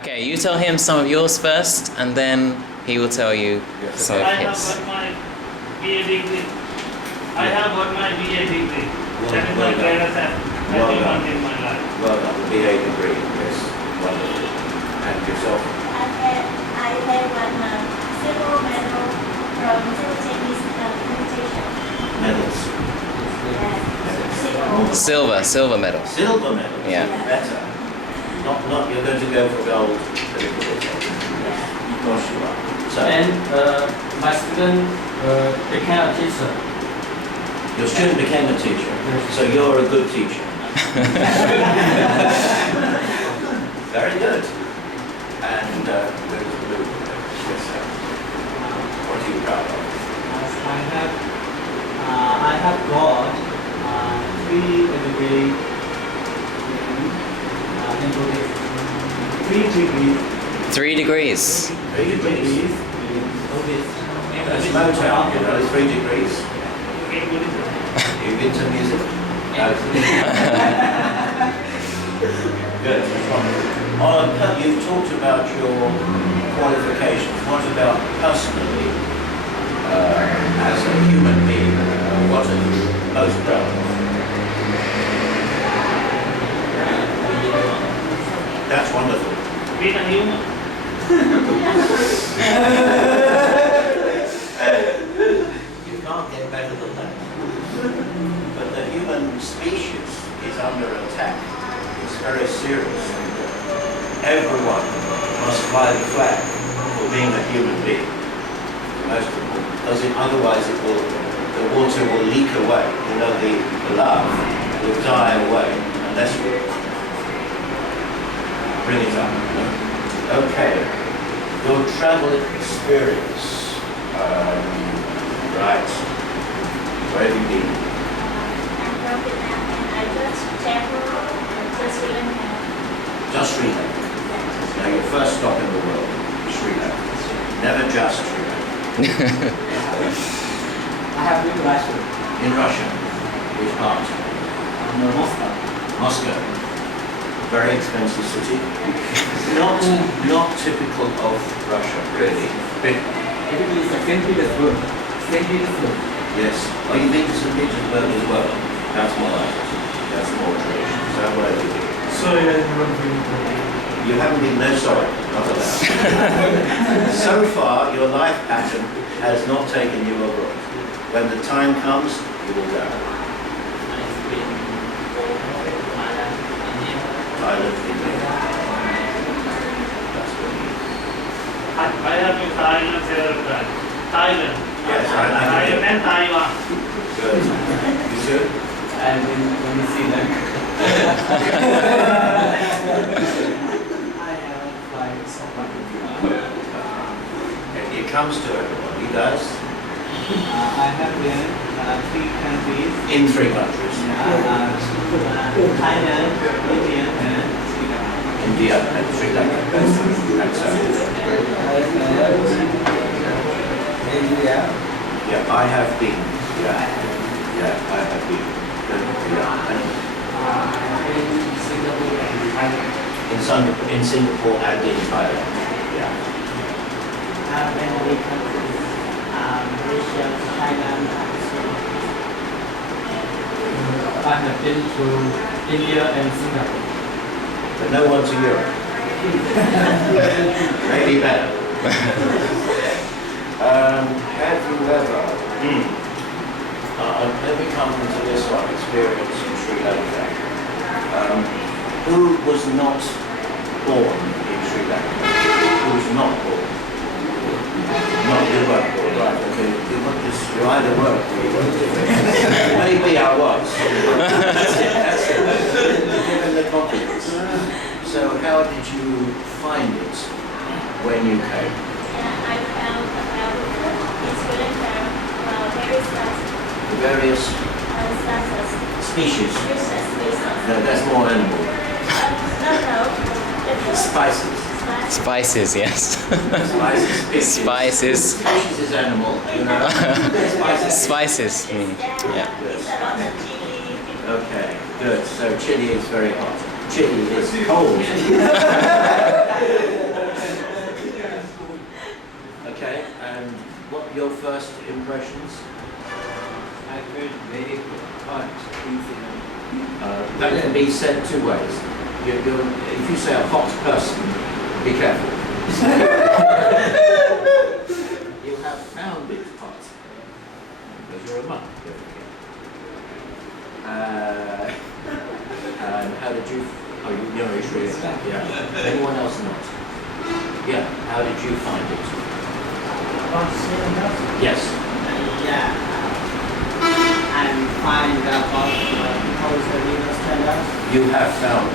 Okay, you tell him some of yours first, and then he will tell you some of I have his. got my BA degree. I have got my BA degree. That is my Well greatest Well achievement done. in my life. Well done, the BA degree, yes, wonderful. And yourself? I have one silver medal from Civil Chinese communication. Medals. Yes. Silver medal. Silver medals, Yeah. even better. Not you're going to go for gold. Of course you are. So, And my student became a teacher. your student became a teacher, so you're a good teacher. Very good. And there's blue. Yes, sir. What are you proud of? I have got 3 degrees in Buddhism. 3 degrees. 3 degrees. 3 degrees. in Buddhism. That's Motown, you know, 3 degrees. Okay, good. You've been to music? No. Good. You've talked about your qualifications. What about personally, as a human being, what are you most proud of? That's wonderful. Being a human. You can't get better than that. But the human species is under attack. It's very serious. Everyone must fly the flag for being a human being. Most important. Because otherwise the water will leak away. You know, the love will die away unless we bring it up. Okay. Your travel experience. Right. Where have you been? I'm from Vietnam and I just traveled to Sri Lanka. Just Sri Lanka. Now your first stop in the world, Sri Lanka. Never just Sri Lanka. I have been to Russia. In Russia. Which part? Moscow. Moscow. Very expensive city. Not typical of Russia, really. Big. It is St. Petersburg. St. Petersburg. Yes. Oh, you've been to St. Petersburg as well. That's more like it. That's more tradition. So where have you been? Sorry, I haven't been to You haven't been, no, sorry, not allowed. So far, your life pattern has not taken you abroad. When the time comes, you will go. Thailand, India. That's good. I have been Thailand several times. Thailand. Yes, I Thailand and Taiwan. Good. You too? And in Sri Lanka. I have flight somewhere. It comes to everyone. He does. I have been 3 countries. In 3 countries. Thailand, India, and Sri Lanka. India and Sri Lanka. That's India. yeah, I have been. Yeah, I have been. Yeah. And In Singapore and Thailand. in Singapore and in Thailand. Yeah. Many countries. Malaysia, Thailand, and Sri Lanka. I have been to India and Singapore. But no one to Europe. Maybe better. Have you ever, let me come into this one, experience in Sri Lanka. Who was not born in Sri Lanka? Who was not born? Not you weren't born, right? Okay, you either were or you weren't. Maybe I was. That's it. Given the confidence. So how did you find it when you came? I found in Sri Lanka various The various species. species. No, that's more animal. No. Spices. Spices, yes. Spices. Species. Spices. Species is animal. You know. Spices. Spices. Yeah. Okay, good. So chili is very hot. Chili is cold. first impressions? I felt very hot incident. That can be said two ways. If you say a hot person, be careful. You have found it hot. Because you're a monk. And how did you... Oh, you're Sri Lanka. Yeah. Anyone else not? Yeah. How did you find it? Yes. Yeah. And find out how the living standards. You have found,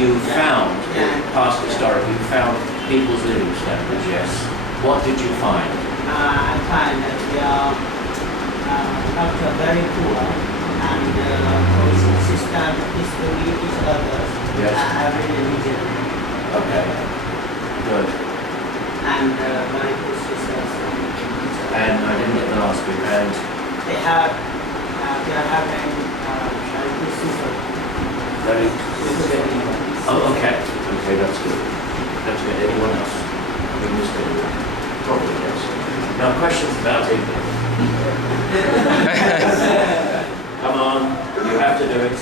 you found, past historic, you found people's living standards, yes. What did you find? I find that we are not very poor and also system is doing each other. Yes. Every religion. Okay. Good. And very good systems. And I didn't get the last bit, and They are having very good system. very... Oh, okay. Okay, that's good. That's good. Anyone else? In this video? Probably yes. Now, questions about England. Come on, you have to do it.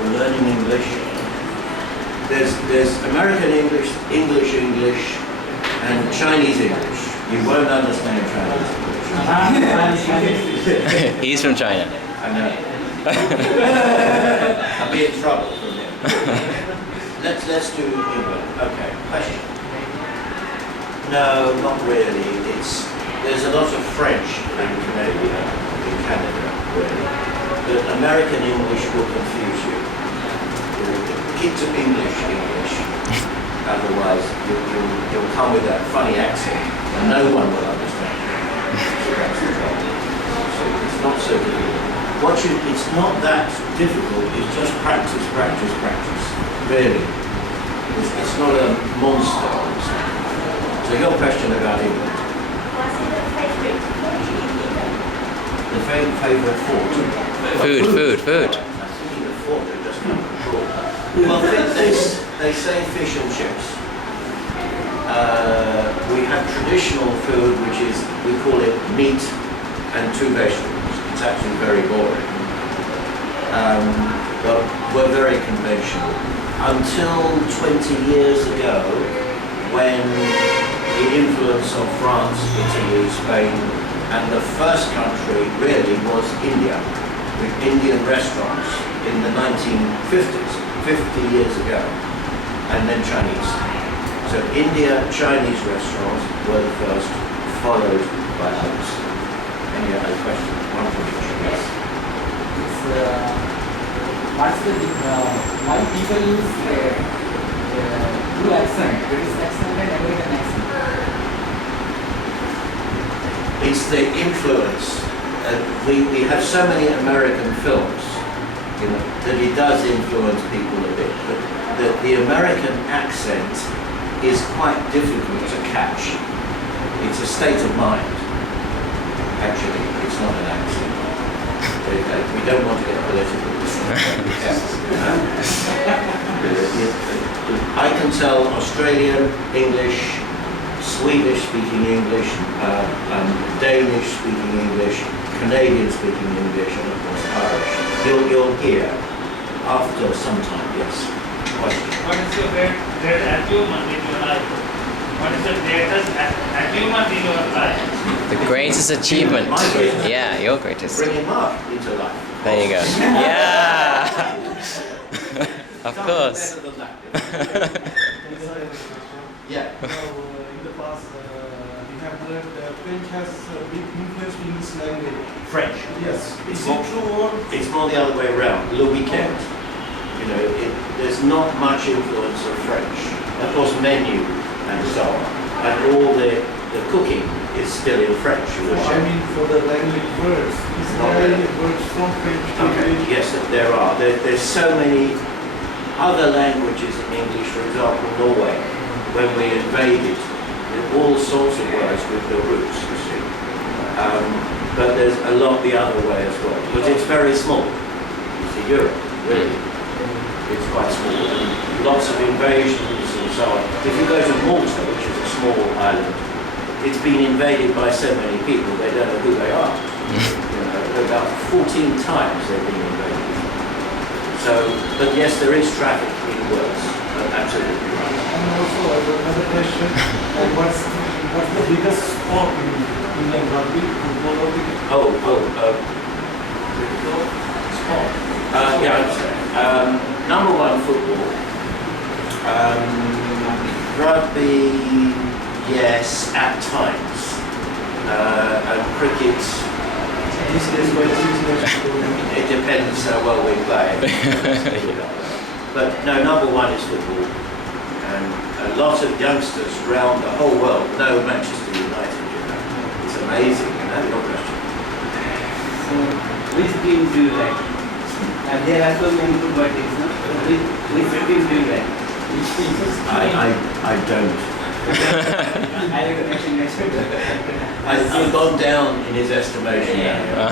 We're learning English. There's American English, English, and Chinese English. You won't understand Chinese English. He's from China. I know. I'll be in trouble from him. Let's do England. Okay, question. No, not really. There's a lot of French in Canada, really. But American English will confuse you. Keep to English. Otherwise, you'll come with that funny accent, and no one will understand you. So that's the problem. So it's not so difficult. It's not that difficult. It's just practice. Really, it's not a monster. So your question about England. Was it a favorite food in England? The favourite fort? Food. I think the fort are just not cool. Well, they say fish and chips. We have traditional food, which is, we call it meat and 2 vegetables. It's actually very boring. But we're very conventional. Until 20 years ago, when the influence of France, Italy, Spain, and the first country really was India, with Indian restaurants in the 1950s, 50 years ago, and then Chinese. So India, Chinese restaurants were the first, followed by others. Any other questions? One from each. Yes. What's the why people use two accent, British accent and American accent? It's the influence. We have so many American films, that it does influence people a bit. But the American accent is quite difficult to catch. It's a state of mind. Actually, it's not an accent. We don't want to get political. I can tell Australian, English, Swedish speaking English, Danish speaking English, Canadian speaking English, and of course Irish. You'll hear after some time, yes. Question. What is your great achievement in your life? What is the greatest achievement in your life? The greatest achievement. My greatest. Yeah, your greatest. Bringing Mark into life. There you go. Yeah. Of Something course. better than that. Yeah. In the past, we have learned that French has a big influence in this language. French. Yes. It's Is more- it true or? It's more the other way around. Le weekend. There's not much influence of French. Of course, menu and so on. And all the cooking is still in French. I mean, for the language words. Is Not there really. any words from French to Okay, English? yes, there are. There's so many other languages in English, for example, Norway, when we invaded, there are all sorts of words with the roots, you see. But there's a lot the other way as well, because it's very small. You see, Europe, really, it's quite small. And lots of invasions and so on. If you go to Malta, which is a small island, it's been invaded by so many people, they don't know who they are. About 14 times they've been invaded. So, but yes, there is traffic in words. Absolutely right. And also another question, what's the biggest sport in England? Rugby, football, or cricket? Sport. Yeah, I understand. Number one, football. Rugby, yes, at times. And cricket, it depends how well we play. But no, number one is football. And a lot of youngsters around the whole world know Manchester United. It's amazing, your question. So, which team do you like? There are so many football teams, no? Which team do you like? I don't. I've gone down in his estimation now.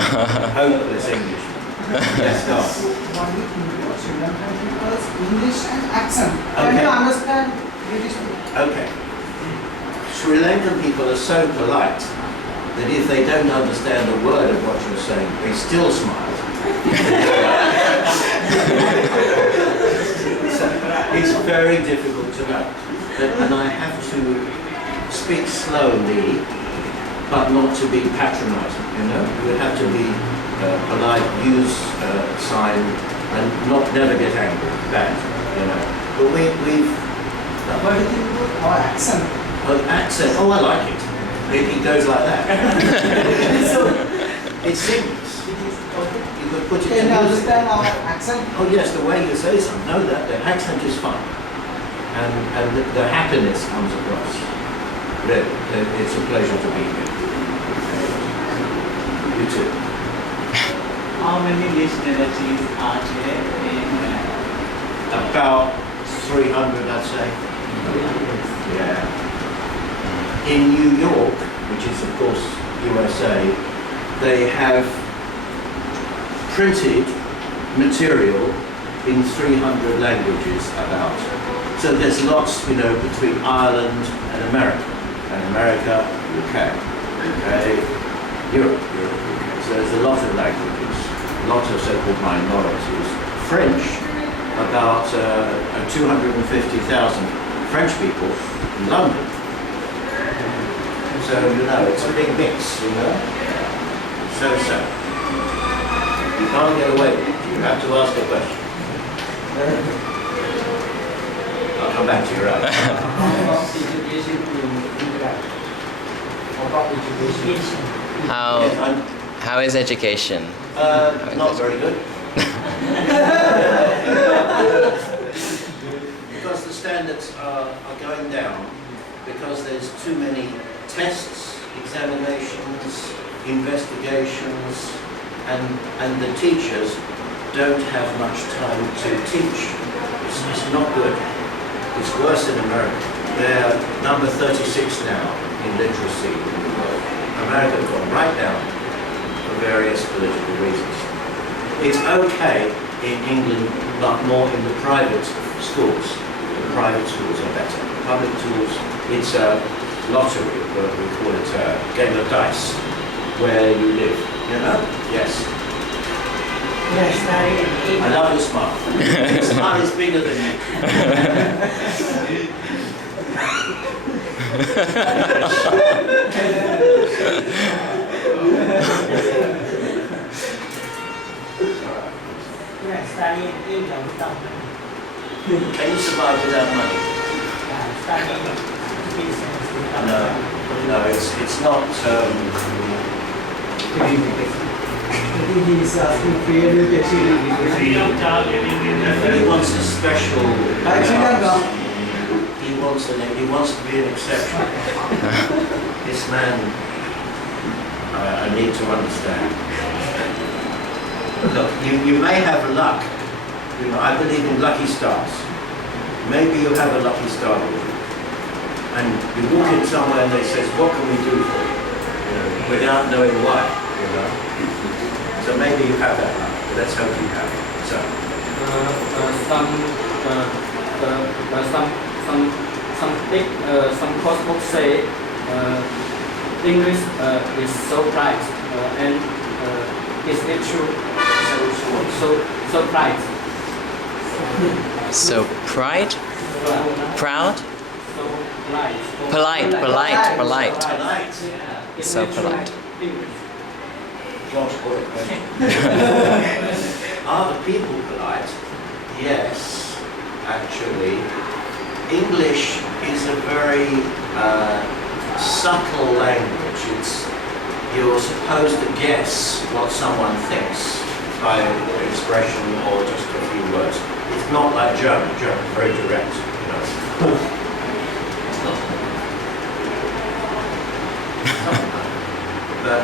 Hopeless English. Yes, go on. One thing about Sri Lankan people's English and accent. Can Okay. you understand British people? Okay. Sri Lankan people are so polite that if they don't understand a word of what you're saying, they still smile. It's very difficult to know. And I have to speak slowly, but not to be patronizing, You have to be polite, use sign, and never get angry, bad, But we've... What do you think about our accent? Accent, I like it. It goes like that. So, it's seamless. You could put it Can you to music. understand our accent? Oh yes, the way you say something, know that, the accent is fine. And the happiness comes across. Really, it's a pleasure to be here. You too. How many nationalities are there in About 300, I'd say. Yeah. In New York, which is of course USA, they have printed material in 300 languages about. So there's lots, between Ireland and America, UK, Europe, UK. So there's a lot of languages, lots of so-called minorities. French, about 250,000 French people in London. So, it's a big mix, So. You can't get away with it. You have to ask a question. I'll come back to you, right? Education to interact. About education. How is education? Not very good. Because the standards are going down, because there's too many tests, examinations, investigations, and the teachers don't have much time to teach. It's not good. It's worse in America. They're number 36 now in literacy in the world. America's gone right down for various political reasons. It's okay in England, but more in the private schools. The private schools are better. Public schools, it's a lottery, we call it a game of dice, where you live, Yes. Yes, I love your smile. Your smile is bigger than you. study in India without Can you survive without money? studying business without No, it's not. I think he is asking free education. Free of charge, He wants a special. He wants to be an exception. This man, I need to understand. Look, you may have luck. I believe in lucky stars. Maybe you have a lucky star, and you walk in somewhere and they says, "What can we do for you?" Without knowing why. So maybe you have that luck. But let's hope you have it. So. Some textbooks say English is so bright and is it true? So bright. So pride, proud, So bright. polite. Polite. So polite. Josh, what a question. Are the people polite? Yes, actually. English is a very subtle language. You're supposed to guess what someone thinks by expression or just a few words. It's not like German. German, very direct, you know. It's not. But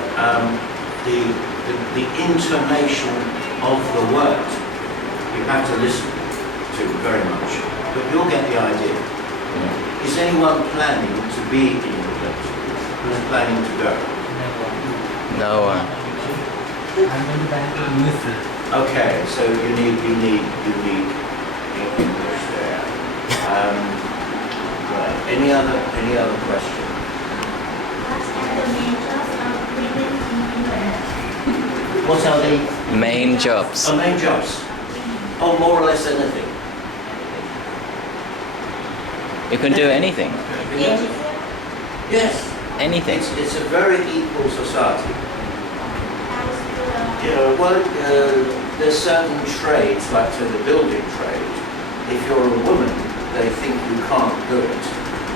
the intonation of the word you have to listen to very much. But you'll get the idea. Is anyone planning to be in England? Who's planning to go? No one. I'm going back to USA. Okay, so you need English there. Right. Any other question? What are the majors of women in England? What are the Main jobs. main jobs? Oh, more or less anything. You can do anything. Yes. Anything. It's a very equal society. House girl. Yeah, well, there's certain trades, like to the building trade. If you're a woman, they think you can't do it.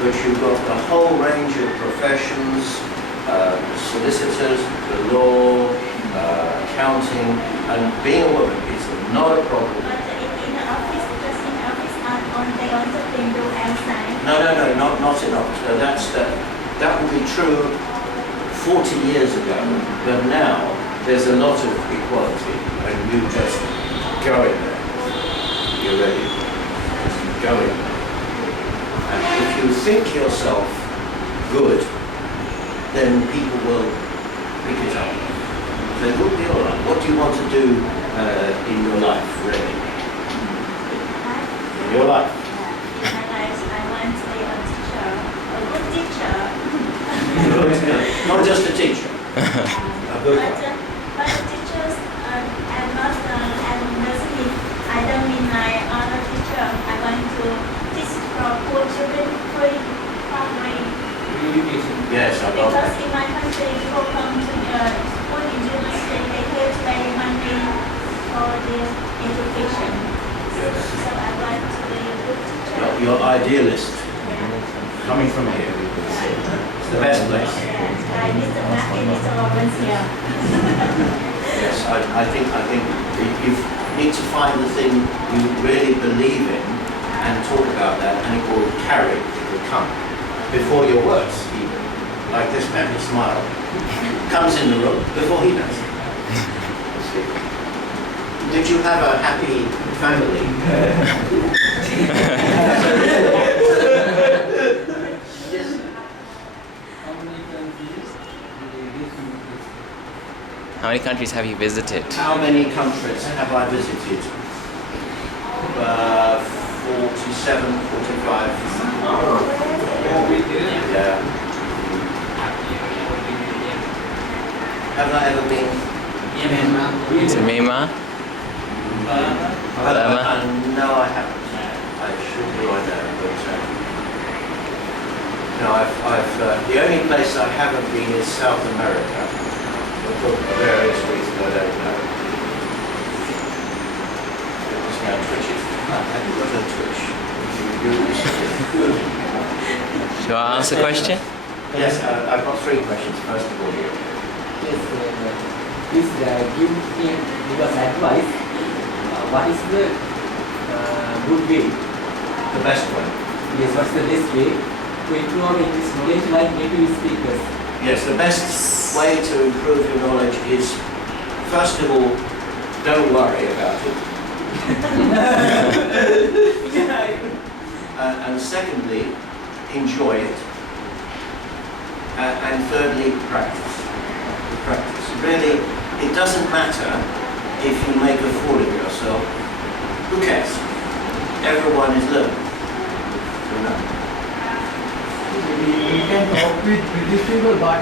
But you've got a whole range of professions, solicitors, the law, accounting, and being a woman is not a problem. But in the office, just in the office, they also can do outside. No, not enough. That would be true 40 years ago, but now there's a lot of equality, and you just go in there. You're ready. Just go in there. And if you think yourself good, then people will pick it up. They will be all right. What do you want to do in your life, really? In your life? I want to be a teacher, a good teacher. Not just a teacher. A good one. But teachers, I'm not, I don't mean my other teacher. I want to teach for poor children free, free. Education. Yes, I love Because that. in my country, people come to the school in university, they pay very money for their education. Yes. So I want to be a good teacher. You're idealist, Yeah. coming from here. It's the best place. I need the back and Mr. Robbins here. Yes, I think you need to find the thing you really believe in and talk about that, and it will carry, it will come. Before your words, even. Like this man, he smiled. Comes in the room before he does. Did you have a happy family? Yes. How many countries have you visited? How many countries have I visited? 47, 45. Yeah. Have I ever been? To Myanmar? Burma? No, I haven't. I should do, I know, but no, I've the only place I haven't been is South America. For various reasons I don't know. It was now twitches. Have you got a twitch? Shall I ask a question? Yes, I've got three questions. First of all, you. Yes, please give us advice. What is the good way? The best one. Yes, what's the best way to improve our English knowledge like native speakers? Yes, the best way to improve your knowledge is, first of all, don't worry about it. And secondly, enjoy it. And thirdly, practice. Practice. Really, it doesn't matter if you make a fool of yourself. Who cares? Everyone is learning. You know? We can talk with British people, but